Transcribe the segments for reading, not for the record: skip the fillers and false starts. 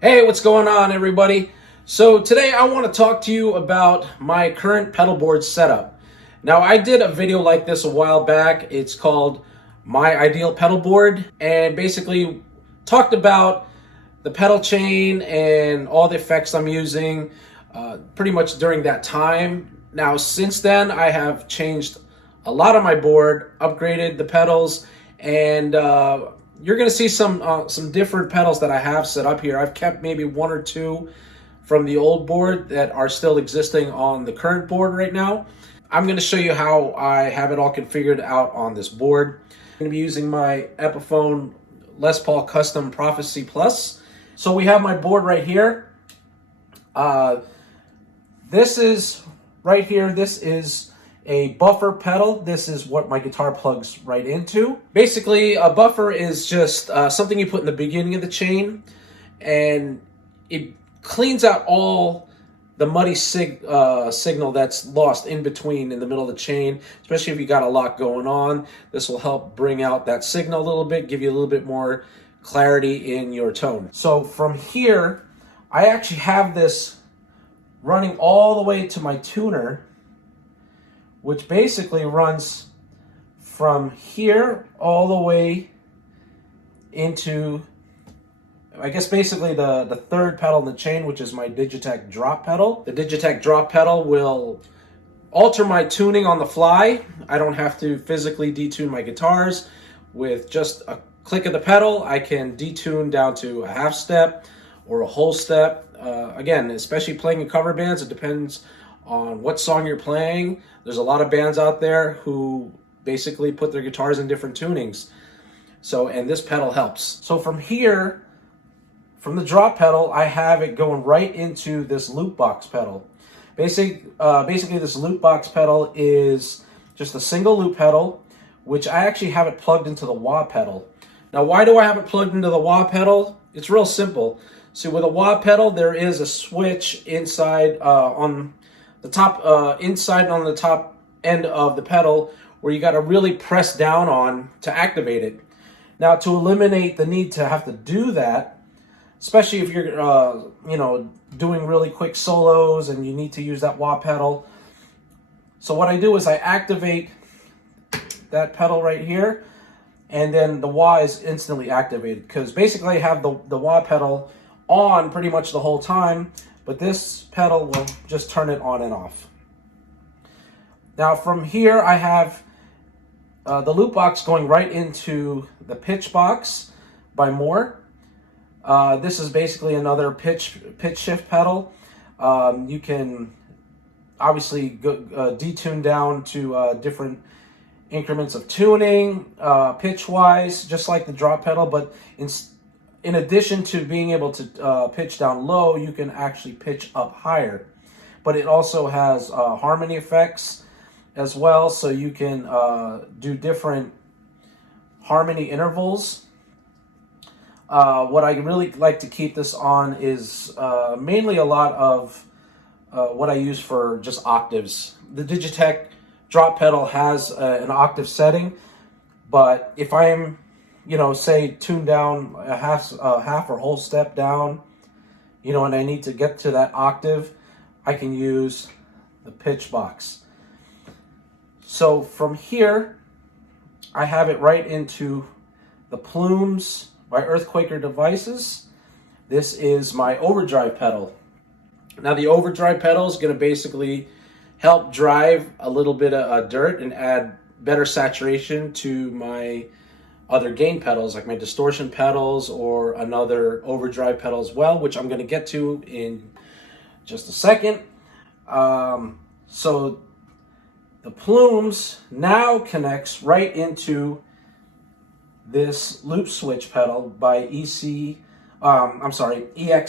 Hey, what's going on, everybody? So today I want to talk to you about my current pedalboard setup. Now, I did a video like this a while back. It's called My Ideal Pedalboard, and basically talked about the pedal chain and all the effects I'm using pretty much during that time. Now, since then, I have changed a lot of my board, upgraded the pedals, and you're going to see some different pedals that I have set up here. I've kept maybe one or two from the old board that are still existing on the current board right now. I'm going to show you how I have it all configured out on this board. I'm going to be using my Epiphone Les Paul Custom Prophecy Plus. So we have my board right here. This is right here. This is a buffer pedal. This is what my guitar plugs right into. Basically, a buffer is just something you put in the beginning of the chain, and it cleans out all the muddy signal that's lost in between in the middle of the chain, especially if you got a lot going on. This will help bring out that signal a little bit, give you a little bit more clarity in your tone. So from here, I actually have this running all the way to my tuner, which basically runs from here all the way into, I guess, basically the third pedal in the chain, which is my Digitech drop pedal. The Digitech drop pedal will alter my tuning on the fly. I don't have to physically detune my guitars. With just a click of the pedal, I can detune down to a half step or a whole step. Again, especially playing in cover bands, it depends on what song you're playing. There's a lot of bands out there who basically put their guitars in different tunings. So, and this pedal helps. So from here, from the drop pedal, I have it going right into this loop box pedal. Basically, this loop box pedal is just a single loop pedal, which I actually have it plugged into the wah pedal. Now, why do I have it plugged into the wah pedal? It's real simple. See, with a wah pedal, there is a switch inside on the top, inside on the top end of the pedal, where you got to really press down on to activate it. Now, to eliminate the need to have to do that, especially if you're, doing really quick solos and you need to use that wah pedal. So what I do is I activate that pedal right here, and then the wah is instantly activated, because basically I have the wah pedal on pretty much the whole time, but this pedal will just turn it on and off. Now from here I have the loop box going right into the pitch box by Moore. This is basically another pitch shift pedal. You can obviously detune down to different increments of tuning, pitch-wise, just like the drop pedal, but in addition to being able to pitch down low, you can actually pitch up higher. But it also has harmony effects as well, so you can do different harmony intervals. What I really like to keep this on is mainly a lot of what I use for just octaves. The Digitech drop pedal has an octave setting, but if I'm, say tuned down a half or whole step down, and I need to get to that octave, I can use the pitch box. So from here, I have it right into the Plumes by Earthquaker Devices. This is my Overdrive pedal. Now the Overdrive pedal is going to basically help drive a little bit of dirt and add better saturation to my other gain pedals, like my distortion pedals or another overdrive pedal as well, which I'm going to get to in just a second. So the Plumes now connects right into this loop switch pedal by EX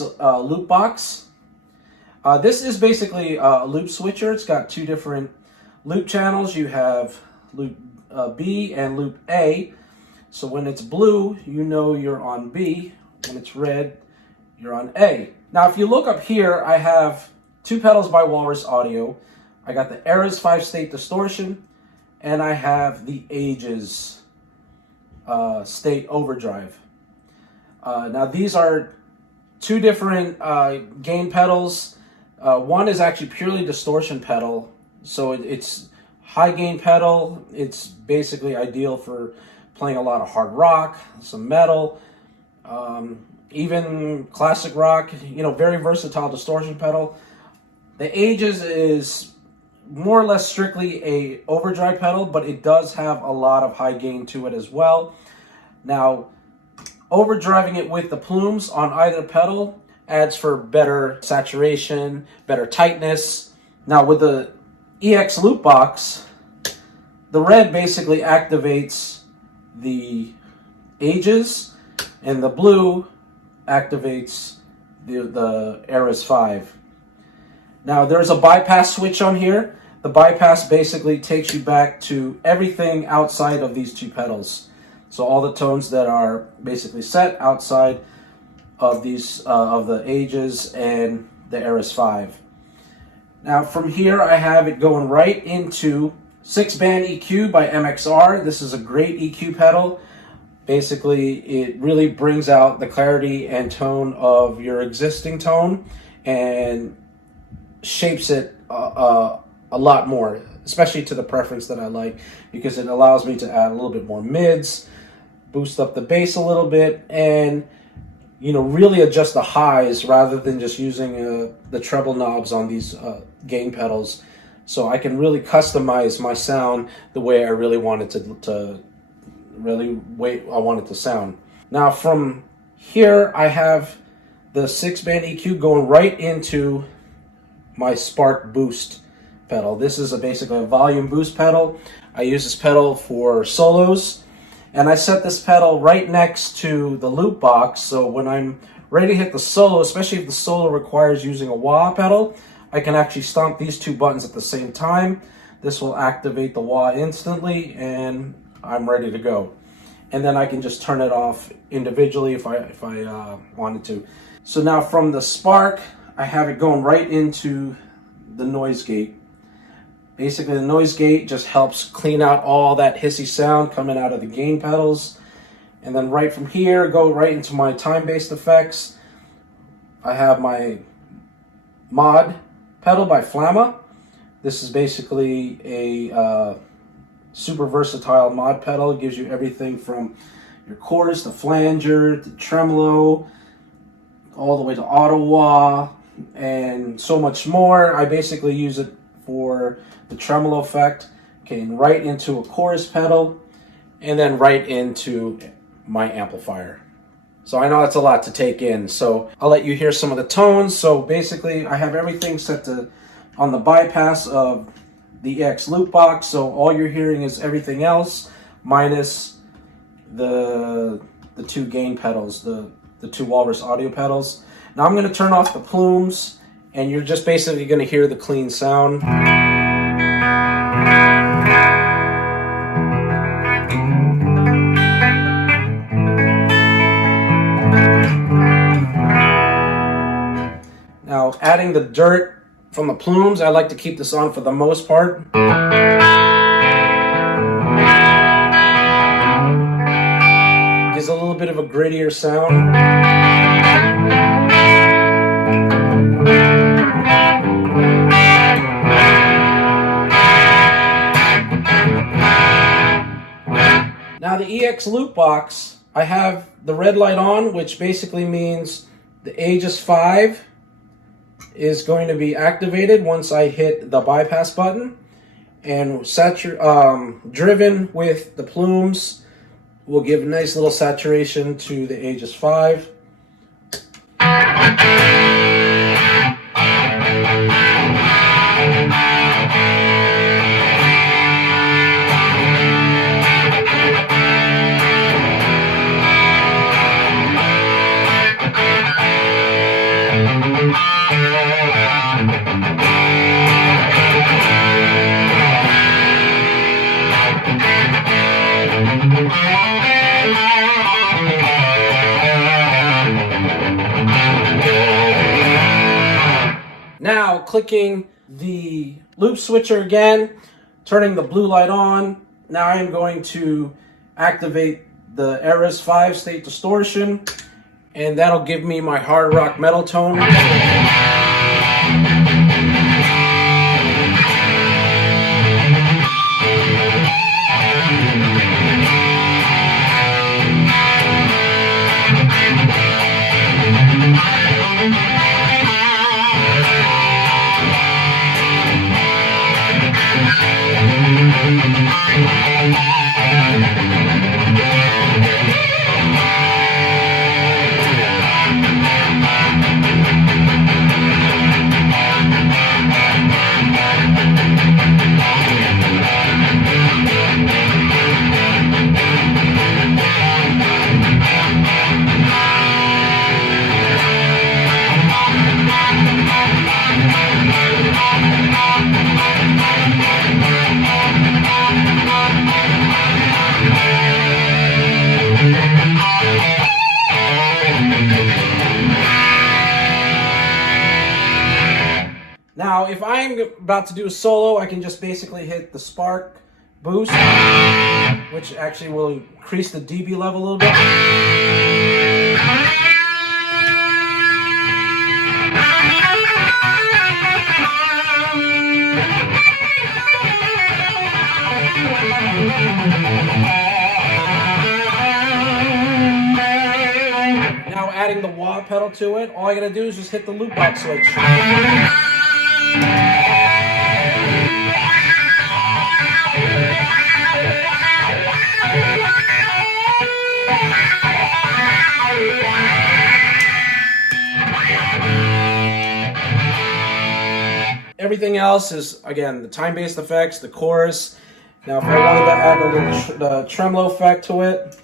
loop box. This is basically a loop switcher. It's got two different loop channels. You have loop B and loop A. So when it's blue, you're on B. When it's red, you're on A. Now, if you look up here, I have two pedals by Walrus Audio. I got the Eras 5-state distortion, and I have the Aegis state overdrive. Now these are two different gain pedals. One is actually purely distortion pedal, so it's high gain pedal. It's basically ideal for playing a lot of hard rock, some metal, even classic rock, very versatile distortion pedal. The Aegis is more or less strictly a overdrive pedal, but it does have a lot of high gain to it as well. Now, overdriving it with the plumes on either pedal adds for better saturation, better tightness. Now, with the EX loop box, the red basically activates the Aegis, and the blue activates the Aegis 5. Now, there's a bypass switch on here. The bypass basically takes you back to everything outside of these two pedals. So all the tones that are basically set outside of these of the Aegis and the Aegis 5. Now, from here, I have it going right into 6-band EQ by MXR. This is a great EQ pedal. Basically, it really brings out the clarity and tone of your existing tone and shapes it a lot more, especially to the preference that I like, because it allows me to add a little bit more mids, boost up the bass a little bit, and really adjust the highs rather than just using the treble knobs on these gain pedals. So I can really customize my sound the way I really want it to sound. Now, from here, I have the 6-band EQ going right into my Spark Boost pedal. This is basically a volume boost pedal. I use this pedal for solos, and I set this pedal right next to the loop box, so when I'm ready to hit the solo, especially if the solo requires using a wah pedal, I can actually stomp these two buttons at the same time. This will activate the wah instantly, and I'm ready to go. And then I can just turn it off individually if I wanted to. So now from the Spark, I have it going right into the noise gate. Basically, the noise gate just helps clean out all that hissy sound coming out of the gain pedals. And then right from here, go right into my time-based effects. I have my mod pedal by Flamma. This is basically a super versatile mod pedal. It gives you everything from your chorus to flanger to tremolo, all the way to auto wah, and so much more. I basically use it for the tremolo effect, getting right into a chorus pedal, and then right into my amplifier. So I know that's a lot to take in, so I'll let you hear some of the tones. So basically, I have everything set to on the bypass of the EX loop box, so all you're hearing is everything else minus the two gain pedals, the two Walrus audio pedals. Now I'm going to turn off the plumes, and you're just basically going to hear the clean sound. Now, adding the dirt from the plumes, I like to keep this on for the most part. Gives a little bit of a grittier sound. Now the EX loop box, I have the red light on, which basically means the Aegis 5 is going to be activated once I hit the bypass button, and driven with the plumes will give a nice little saturation to the Aegis 5. Now clicking the loop switcher again, turning the blue light on. Now I am going to activate the Aegis 5 state distortion, and that'll give me my hard rock metal tone. Now, if I'm about to do a solo, I can just basically hit the spark boost, which actually will increase the dB level a little bit. Now adding the wah pedal to it, all I gotta do is just hit the loop box switch. Everything else is, again, the time-based effects, the chorus. Now, if I wanted to add a little tremolo effect to it.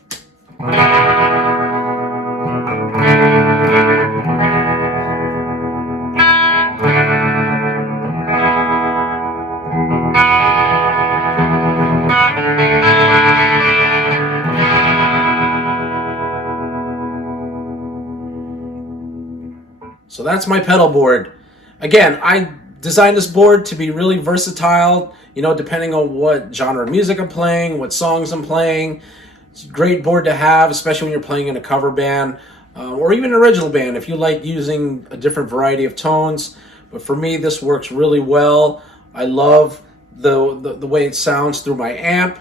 So that's my pedal board. Again, I designed this board to be really versatile, you know, depending on what genre of music I'm playing, what songs I'm playing. It's a great board to have, especially when you're playing in a cover band or even an original band if you like using a different variety of tones. But for me, this works really well. I love the way it sounds through my amp.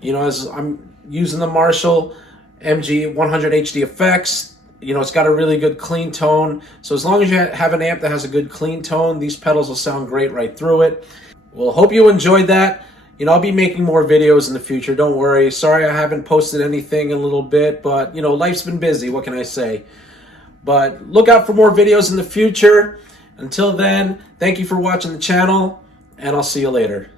You know, as I'm using the Marshall MG 100 HD effects, you know, it's got a really good clean tone. So as long as you have an amp that has a good clean tone, these pedals will sound great right through it. Well, hope you enjoyed that. You know, I'll be making more videos in the future. Don't worry. Sorry I haven't posted anything in a little bit, but, you know, life's been busy. What can I say? But look out for more videos in the future. Until then, thank you for watching the channel, and I'll see you later.